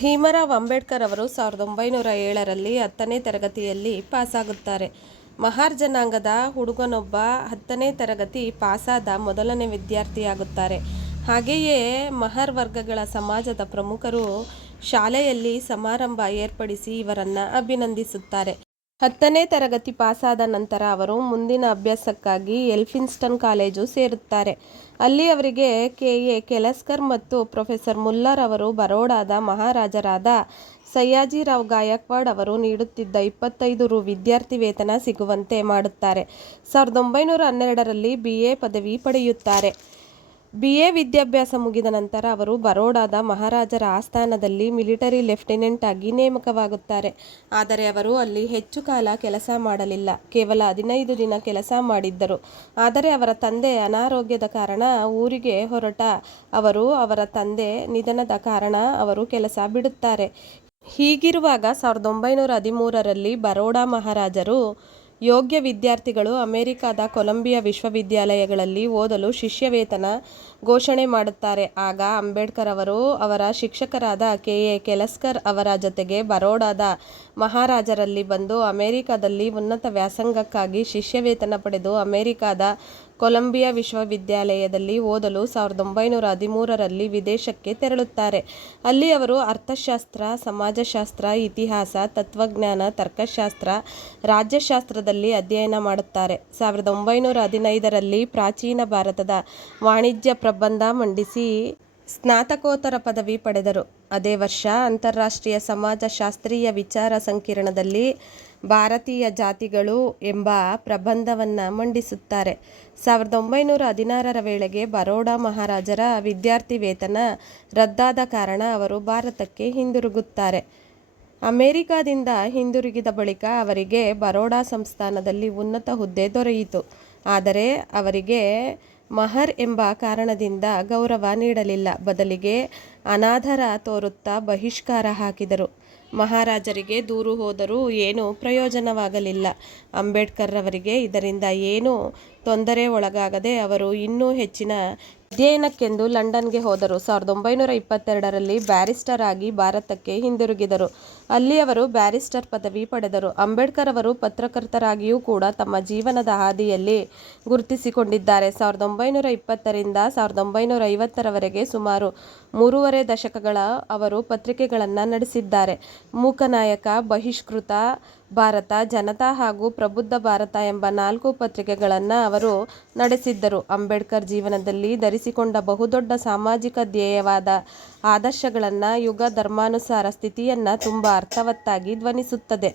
ಭೀಮರಾವ್ ಅಂಬೇಡ್ಕರ್ ಅವರು 1907ರಲ್ಲಿ 10ನೇ ತರಗತಿಯಲ್ಲಿ ಪಾಸಾಗುತ್ತಾರೆ. ಮಹಾರ್ ಜನಾಂಗದ ಹುಡುಗನೊಬ್ಬ 10ನೇ ತರಗತಿ ಪಾಸಾದ ಮೊದಲನೇ ವಿದ್ಯಾರ್ಥಿಯಾಗುತ್ತಾರೆ. ಹಾಗೆಯೇ ಮಹರ್ ವರ್ಗಗಳ ಸಮಾಜದ ಪ್ರಮುಖರು ಶಾಲೆಯಲ್ಲಿ ಸಮಾರಂಭ ಏರ್ಪಡಿಸಿ ಇವರನ್ನು ಅಭಿನಂದಿಸುತ್ತಾರೆ. 10ನೇ ತರಗತಿ ಪಾಸಾದ ನಂತರ ಅವರು ಮುಂದಿನ ಅಭ್ಯಾಸಕ್ಕಾಗಿ ಎಲ್ಫಿನ್ಸ್ಟನ್ ಕಾಲೇಜು ಸೇರುತ್ತಾರೆ. ಅಲ್ಲಿ ಅವರಿಗೆ ಕೆ.ಎ. ಕೆಲಸ್ಕರ್ ಮತ್ತು ಪ್ರೊಫೆಸರ್ ಮುಲ್ಲರ್ ಅವರು ಬರೋಡಾದ ಮಹಾರಾಜರಾದ ಸಯ್ಯಾಜಿರಾವ್ ಗಾಯಕ್ವಾಡ್ ಅವರು ನೀಡುತ್ತಿದ್ದ 25 ರು ವಿದ್ಯಾರ್ಥಿ ವೇತನ ಸಿಗುವಂತೆ ಮಾಡುತ್ತಾರೆ. 1912ರಲ್ಲಿ ಬಿ.ಎ. ಪದವಿ ಪಡೆಯುತ್ತಾರೆ. ಬಿ.ಎ. ವಿದ್ಯಾಭ್ಯಾಸ ಮುಗಿದ ನಂತರ ಅವರು ಬರೋಡಾದ ಮಹಾರಾಜರ ಆಸ್ಥಾನದಲ್ಲಿ ಮಿಲಿಟರಿ ಲೆಫ್ಟಿನೆಂಟ್ ಆಗಿ ನೇಮಕವಾಗುತ್ತಾರೆ. ಆದರೆ ಅವರು ಅಲ್ಲಿ ಹೆಚ್ಚು ಕಾಲ ಕೆಲಸ ಮಾಡಲಿಲ್ಲ, ಕೇವಲ 15 ದಿನ ಕೆಲಸ ಮಾಡಿದ್ದರು. ಆದರೆ ಅವರ ತಂದೆ ಅನಾರೋಗ್ಯದ ಕಾರಣ ಊರಿಗೆ ಹೊರಟ ಅವರು ಅವರ ತಂದೆ ನಿಧನದ ಕಾರಣ ಅವರು ಕೆಲಸ ಬಿಡುತ್ತಾರೆ. ಹೀಗಿರುವಾಗ 1913ರಲ್ಲಿ ಬರೋಡಾ ಮಹಾರಾಜರು ಯೋಗ್ಯ ವಿದ್ಯಾರ್ಥಿಗಳು ಅಮೆರಿಕದ ಕೊಲಂಬಿಯಾ ವಿಶ್ವವಿದ್ಯಾಲಯಗಳಲ್ಲಿ ಓದಲು ಶಿಷ್ಯವೇತನ ಘೋಷಣೆ ಮಾಡುತ್ತಾರೆ. ಆಗ ಅಂಬೇಡ್ಕರ್ ಅವರು ಅವರ ಶಿಕ್ಷಕರಾದ ಕೆ.ಎ. ಕೆಲಸ್ಕರ್ ಅವರ ಜೊತೆಗೆ ಬರೋಡಾದ ಮಹಾರಾಜರಲ್ಲಿ ಬಂದು ಅಮೆರಿಕದಲ್ಲಿ ಉನ್ನತ ವ್ಯಾಸಂಗಕ್ಕಾಗಿ ಶಿಷ್ಯವೇತನ ಪಡೆದು ಅಮೆರಿಕದ ಕೊಲಂಬಿಯಾ ವಿಶ್ವವಿದ್ಯಾಲಯದಲ್ಲಿ ಓದಲು 1913ರಲ್ಲಿ ವಿದೇಶಕ್ಕೆ ತೆರಳುತ್ತಾರೆ. ಅಲ್ಲಿ ಅವರು ಅರ್ಥಶಾಸ್ತ್ರ, ಸಮಾಜಶಾಸ್ತ್ರ, ಇತಿಹಾಸ, ತತ್ವಜ್ಞಾನ, ತರ್ಕಶಾಸ್ತ್ರ, ರಾಜ್ಯಶಾಸ್ತ್ರದಲ್ಲಿ ಅಧ್ಯಯನ ಮಾಡುತ್ತಾರೆ. 1915ರಲ್ಲಿ ಪ್ರಾಚೀನ ಭಾರತದ ವಾಣಿಜ್ಯ ಪ್ರಬಂಧ ಮಂಡಿಸಿ ಸ್ನಾತಕೋತ್ತರ ಪದವಿ ಪಡೆದರು. ಅದೇ ವರ್ಷ ಅಂತಾರಾಷ್ಟ್ರೀಯ ಸಮಾಜಶಾಸ್ತ್ರೀಯ ವಿಚಾರ ಸಂಕಿರಣದಲ್ಲಿ ಭಾರತೀಯ ಜಾತಿಗಳು ಎಂಬ ಪ್ರಬಂಧವನ್ನು ಮಂಡಿಸುತ್ತಾರೆ. 1916ರ ವೇಳೆಗೆ ಬರೋಡಾ ಮಹಾರಾಜರ ವಿದ್ಯಾರ್ಥಿ ವೇತನ ರದ್ದಾದ ಕಾರಣ ಅವರು ಭಾರತಕ್ಕೆ ಹಿಂದಿರುಗುತ್ತಾರೆ. ಅಮೆರಿಕದಿಂದ ಹಿಂದಿರುಗಿದ ಬಳಿಕ ಅವರಿಗೆ ಬರೋಡಾ ಸಂಸ್ಥಾನದಲ್ಲಿ ಉನ್ನತ ಹುದ್ದೆ ದೊರೆಯಿತು. ಆದರೆ ಅವರಿಗೆ ಮಹರ್ ಎಂಬ ಕಾರಣದಿಂದ ಗೌರವ ನೀಡಲಿಲ್ಲ. ಬದಲಿಗೆ ಅನಾದರ ತೋರುತ್ತಾ ಬಹಿಷ್ಕಾರ ಹಾಕಿದರು. ಮಹಾರಾಜರಿಗೆ ದೂರು ಹೋದರೂ ಏನೂ ಪ್ರಯೋಜನವಾಗಲಿಲ್ಲ. ಅಂಬೇಡ್ಕರ್ ರವರಿಗೆ ಇದರಿಂದ ಏನೂ ತೊಂದರೆ ಒಳಗಾಗದೆ ಅವರು ಇನ್ನೂ ಹೆಚ್ಚಿನ ಅಧ್ಯಯನಕ್ಕೆಂದು ಲಂಡನ್ಗೆ ಹೋದರು. 1922ರಲ್ಲಿ ಬ್ಯಾರಿಸ್ಟರ್ ಆಗಿ ಭಾರತಕ್ಕೆ ಹಿಂದಿರುಗಿದರು. ಅಲ್ಲಿ ಅವರು ಬ್ಯಾರಿಸ್ಟರ್ ಪದವಿ ಪಡೆದರು. ಅಂಬೇಡ್ಕರ್ ಅವರು ಪತ್ರಕರ್ತರಾಗಿಯೂ ಕೂಡ ತಮ್ಮ ಜೀವನದ ಹಾದಿಯಲ್ಲಿ ಗುರುತಿಸಿಕೊಂಡಿದ್ದಾರೆ. 1920ರಿಂದ 1950ರವರೆಗೆ ಸುಮಾರು 3.5 ದಶಕಗಳ ಅವರು ಪತ್ರಿಕೆಗಳನ್ನು ನಡೆಸಿದ್ದಾರೆ. ಮೂಕನಾಯಕ, ಬಹಿಷ್ಕೃತ ಭಾರತ, ಜನತಾ ಹಾಗೂ ಪ್ರಬುದ್ಧ ಭಾರತ ಎಂಬ 4 ಪತ್ರಿಕೆಗಳನ್ನು ಅವರು ನಡೆಸಿದ್ದರು. ಅಂಬೇಡ್ಕರ್ ಜೀವನದಲ್ಲಿ ಧರಿಸಿಕೊಂಡ ಬಹುದೊಡ್ಡ ಸಾಮಾಜಿಕ ಧ್ಯೇಯವಾದ ಆದರ್ಶಗಳನ್ನು ಯುಗ ಧರ್ಮಾನುಸಾರ ಸ್ಥಿತಿಯನ್ನು ತುಂಬ ಅರ್ಥವತ್ತಾಗಿ ಧ್ವನಿಸುತ್ತದೆ.